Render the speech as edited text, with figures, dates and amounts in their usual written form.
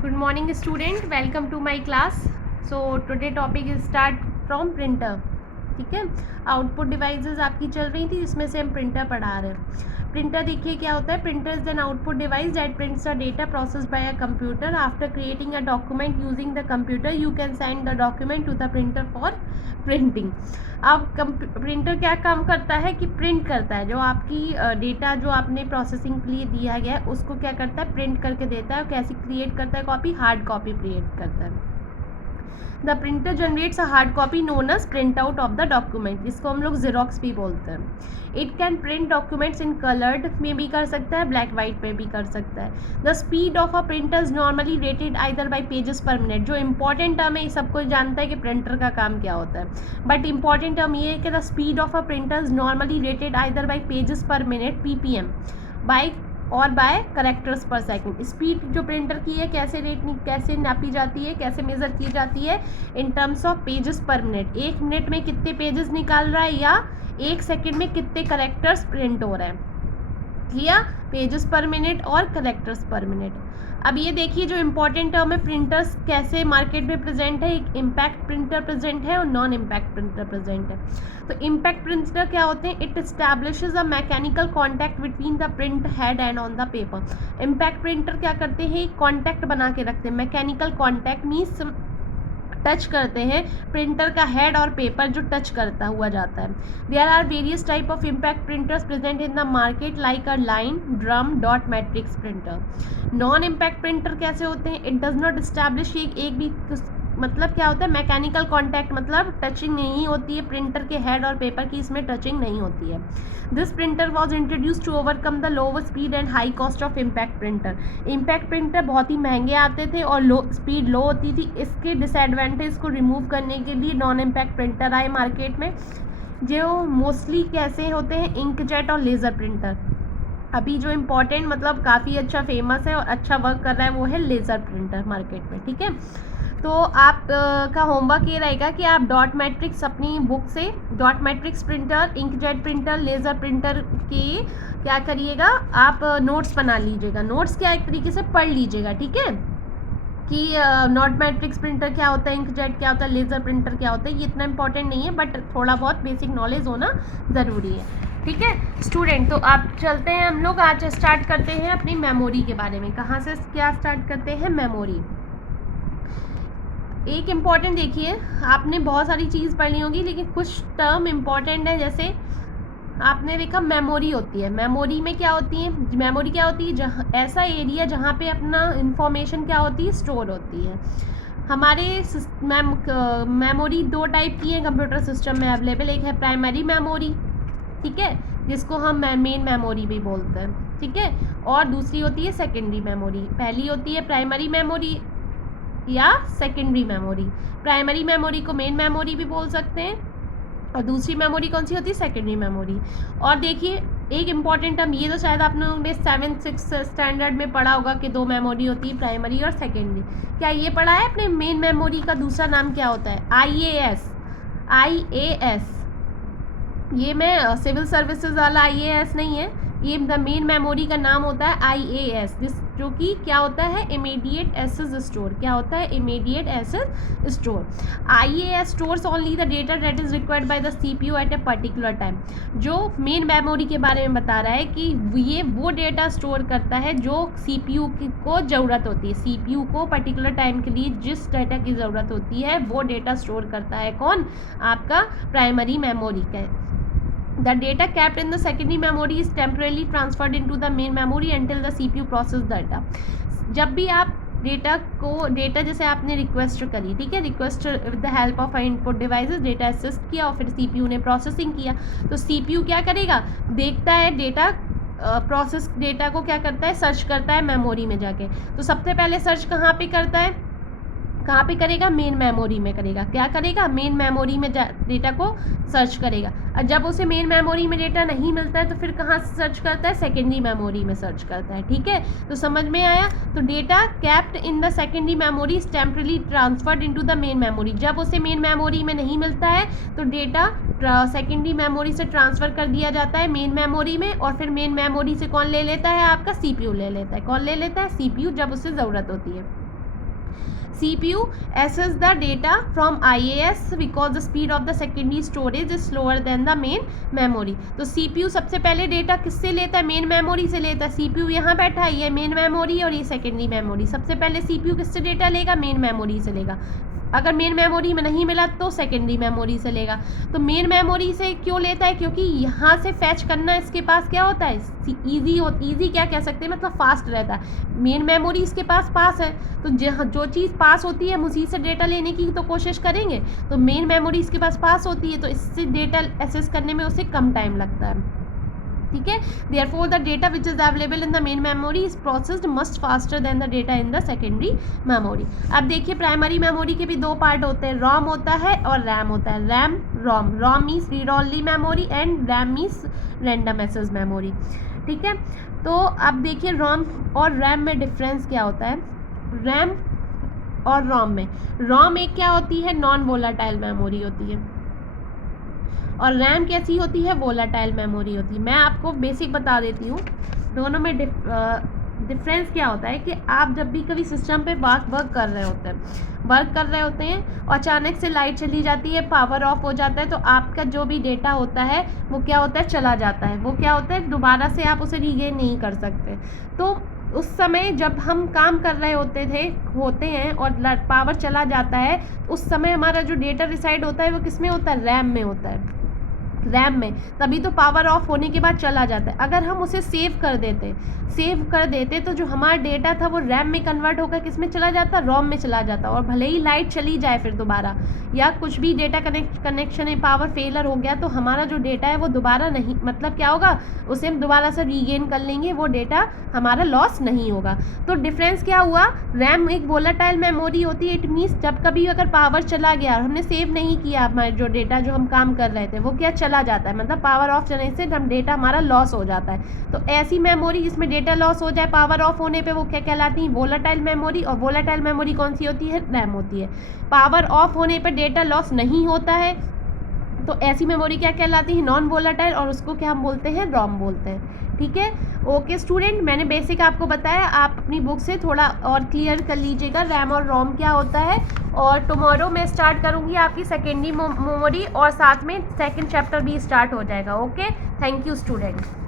Good morning student, welcome to my class. So today topic is start from printer. ठीक है, output devices आपकी चल रही थी, इसमें से हम प्रिंटर पढ़ा रहे हैं। प्रिंटर देखिए क्या होता है। Printer is an output device that prints the data process by a computer. After creating a document using the computer you can send the document to the printer for printing. अब printer क्या काम करता है कि print करता है, जो आपकी डेटा जो आपने प्रोसेसिंग के लिए दिया गया है उसको क्या करता है, प्रिंट करके देता है। और कैसी क्रिएट करता है कॉपी, हार्ड कॉपी क्रिएट करता है। The printer generates a hard copy known as print out of the document, जिसको हम लोग जेरोक्स भी बोलते हैं। It can print documents in coloured में भी कर सकता है, ब्लैक वाइट में भी कर सकता है। The speed of a printer is normally rated either by pages पर मिनट। जो इंपॉर्टेंट टर्म है, सबको जानता है कि प्रिंटर का काम क्या होता है, बट इंपॉर्टेंट टर्म ये है कि the speed of a printer is normally rated either by pages पर मिनट PPM बाई और बाय करेक्टर्स पर सेकंड। स्पीड जो प्रिंटर की है कैसे नापी जाती है, कैसे मेज़र की जाती है, इन टर्म्स ऑफ पेजेस पर मिनट। एक मिनट में कितने पेजेस निकाल रहा है या एक सेकंड में कितने करेक्टर्स प्रिंट हो रहे हैं, किया पेजेस पर मिनट और करेक्टर्स पर मिनट। अब ये देखिए जो इम्पोर्टेंट टर्म है, प्रिंटर्स कैसे मार्केट में प्रेजेंट है। एक इम्पैक्ट प्रिंटर प्रेजेंट है और नॉन इम्पैक्ट प्रिंटर प्रेजेंट है। तो इम्पैक्ट प्रिंटर क्या होते हैं, it establishes a mechanical contact between the print head and on the paper. Impact printer क्या करते हैं, एक कॉन्टैक्ट बना के रखते हैं। मैकेनिकल कॉन्टैक्ट मीन्स टच करते हैं प्रिंटर का हेड और पेपर जो टच करता हुआ जाता है। There are various type of impact printers present in the market like a line, drum, dot matrix printer. Non impact printer कैसे होते हैं, इट डज नॉट एस्टैब्लिश एक भी मतलब क्या होता है, मैकेनिकल कॉन्टैक्ट मतलब टचिंग नहीं होती है प्रिंटर के हेड और पेपर की, इसमें टचिंग नहीं होती है। This printer was introduce to overcome the lower speed and high cost of impact printer. Impact printer बहुत ही महंगे आते थे और स्पीड लो होती थी। इसके डिसएडवांटेज को रिमूव करने के लिए नॉन इम्पैक्ट प्रिंटर आए मार्केट में, जो मोस्टली कैसे होते हैं, इंकजेट और लेज़र प्रिंटर। अभी जो इम्पोर्टेंट मतलब काफ़ी अच्छा फेमस है और अच्छा वर्क कर रहा है वो है लेज़र प्रिंटर मार्केट में। ठीक है, तो आप का होमवर्क ये रहेगा कि आप डॉट मैट्रिक्स अपनी बुक से dot matrix printer, inkjet printer, laser printer की क्या करिएगा, आप नोट्स बना लीजिएगा। नोट्स क्या एक तरीके से पढ़ लीजिएगा, ठीक है, कि डॉट मैट्रिक्स प्रिंटर क्या होता है, इंकजेट क्या होता है, लेज़र प्रिंटर क्या होता है। ये इतना इंपॉर्टेंट नहीं है, बट थोड़ा बहुत बेसिक नॉलेज होना ज़रूरी है। ठीक है स्टूडेंट, तो आप चलते हैं, हम लोग आज स्टार्ट करते हैं अपनी मेमोरी के बारे में। कहाँ से क्या स्टार्ट करते हैं, मेमोरी। एक इम्पॉर्टेंट देखिए, आपने बहुत सारी चीज़ पढ़ी होगी लेकिन कुछ टर्म इम्पॉर्टेंट है। जैसे आपने देखा मेमोरी होती है। मेमोरी में क्या होती है, मेमोरी क्या होती है, जहाँ ऐसा एरिया जहाँ पे अपना इंफॉर्मेशन क्या होती है, स्टोर होती है। हमारे मेमोरी दो टाइप की है कंप्यूटर सिस्टम में अवेलेबल। एक है प्राइमरी मेमोरी, ठीक है, जिसको हम मेन मेमोरी भी बोलते हैं, ठीक है, और दूसरी होती है सेकेंडरी मेमोरी। पहली होती है प्राइमरी मेमोरी या सेकेंडरी मेमोरी। प्राइमरी मेमोरी को मेन मेमोरी भी बोल सकते हैं और दूसरी मेमोरी कौन सी होती है, सेकेंडरी मेमोरी। और देखिए एक इम्पॉर्टेंट टर्म, ये तो शायद आप लोगों ने 7th-6th स्टैंडर्ड में पढ़ा होगा कि दो मेमोरी होती है, प्राइमरी और सेकेंडरी। क्या ये पढ़ा है अपने, मेन मेमोरी का दूसरा नाम क्या होता है, IAS। ये मैं सिविल सर्विसेज वाला IAS नहीं है, ये द मेन मेमोरी का नाम होता है IAS, जो कि क्या होता है, इमीडिएट एसेस स्टोर। क्या होता है, immediate access store. IAS stores only the data that is required by the CPU at a particular time. जो मेन मेमोरी के बारे में बता रहा है कि ये वो डेटा स्टोर करता है जो CPU को ज़रूरत होती है। CPU को पर्टिकुलर टाइम के लिए जिस डेटा की ज़रूरत होती है वो डेटा स्टोर करता है कौन, आपका प्राइमरी मेमोरी का। The data kept in the secondary memory is temporarily transferred into the main memory until the CPU process data। जब भी आप डेटा जैसे आपने रिक्वेस्ट करी, ठीक है, request with the help of input devices, data assist किया और फिर CPU ने प्रोसेसिंग किया, तो CPU क्या करेगा, देखता है डेटा, प्रोसेस डेटा को क्या करता है, सर्च करता है मेमोरी में जाके। तो सबसे पहले सर्च कहाँ पे करता है, कहाँ पे करेगा, मेन मेमोरी में करेगा। क्या करेगा, मेन मेमोरी में डेटा को सर्च करेगा। और जब उसे मेन मेमोरी में डेटा नहीं मिलता है तो फिर कहाँ से सर्च करता है, सेकेंडरी मेमोरी में सर्च करता है। ठीक है, तो समझ में आया। तो data kept in the secondary memory is temporarily transferred into the main memory. जब उसे मेन मेमोरी में नहीं मिलता है तो डेटा सेकेंडरी मेमोरी से ट्रांसफ़र कर दिया जाता है मेन मेमोरी में, और फिर मेन मेमोरी से कौन ले लेता है, आपका CPU ले लेता है। कौन ले लेता है, CPU, जब उसे ज़रूरत होती है। CPU access the data from IAS because the speed of the secondary storage is slower than the main memory. तो CPU सबसे पहले डेटा किससे लेता है? मेन मेमोरी से लेता है. CPU यहाँ बैठा है, ये मेन मेमोरी और ये सेकेंडरी मेमोरी. सबसे पहले CPU किससे डेटा लेगा? मेन मेमोरी से लेगा. अगर मेन मेमोरी में नहीं मिला तो सेकेंडरी मेमोरी से लेगा. तो मेन मेमोरी से क्यों लेता है? क्योंकि यहाँ से फैच करना इसके पास क्या होता है? ईजी क्या कह सकते हैं, मतलब फास्ट रहता है. मेन मेमोरी इसके पास है, तो जो चीज़ पास होती है हम उसी से डेटा लेने की तो कोशिश करेंगे. तो मेन मेमोरी इसके पास होती है, तो इससे डेटा एक्सेस करने में उसे कम टाइम लगता है. ठीक है. Therefore the data which is available in the main memory is processed much faster than the data in the secondary memory. अब देखिए प्राइमरी मेमोरी के भी दो पार्ट होते हैं, रोम होता है और रैम होता है. RAM ROM. ROM means read only memory and RAM means random access memory. ठीक है. तो अब देखिए रोम और रैम में डिफरेंस क्या होता है. रैम और रोम में, रोम एक क्या होती है? नॉन वोलाटाइल मेमोरी होती है, और रैम कैसी होती है? वोलाटाइल मेमोरी होती है. मैं आपको बेसिक बता देती हूँ दोनों में डिफरेंस क्या होता है. कि आप जब भी कभी सिस्टम पे वर्क कर रहे होते हैं और अचानक से लाइट चली जाती है, पावर ऑफ हो जाता है, तो आपका जो भी डेटा होता है वो क्या होता है? चला जाता है. वो क्या होता है? दोबारा से आप उसे रीगेन नहीं कर सकते. तो उस समय जब हम काम कर रहे होते हैं और पावर चला जाता है, उस समय हमारा जो डेटा रिसाइड होता है वो किस में होता है? रैम में होता है. रैम में. तभी तो पावर ऑफ होने के बाद चला जाता है. अगर हम उसे सेव कर देते तो जो हमारा डेटा था वो रैम में कन्वर्ट होकर किस में चला जाता? रोम में चला जाता. और भले ही लाइट चली जाए फिर दोबारा, या कुछ भी डेटा कनेक्शन है, पावर फेलर हो गया, तो हमारा जो डेटा है वो दोबारा नहीं, मतलब क्या होगा? उसे हम दोबारा से रीगेन कर लेंगे, वो डेटा हमारा लॉस नहीं होगा. तो डिफरेंस क्या हुआ? रैम एक वोलाटाइल मेमोरी होती है. इट मीन्स जब कभी अगर पावर चला गया और हमने सेव नहीं किया हमारे जो डेटा जो हम काम कर रहे थे वो क्या चला जाता है, मतलब पावर ऑफ जाने से हम डेटा हमारा लॉस हो जाता है. तो ऐसी मेमोरी जिसमें डेटा लॉस हो जाए पावर ऑफ होने पे, वो क्या कहलाती है? Volatile memory. और वोलाटाइल मेमोरी कौन सी होती है? रैम होती है. पावर ऑफ होने पे डेटा लॉस नहीं होता है, तो ऐसी मेमोरी क्या कहलाती है? Non volatile. और उसको क्या हम बोलते हैं? रोम बोलते हैं. ठीक है. ओके स्टूडेंट, मैंने बेसिक आपको बताया. आप अपनी बुक से थोड़ा और क्लियर कर लीजिएगा रैम और रोम क्या होता है. और टुमारो मैं स्टार्ट करूँगी आपकी सेकेंडरी मेमोरी, और साथ में सेकंड चैप्टर भी स्टार्ट हो जाएगा. Okay, thank you student.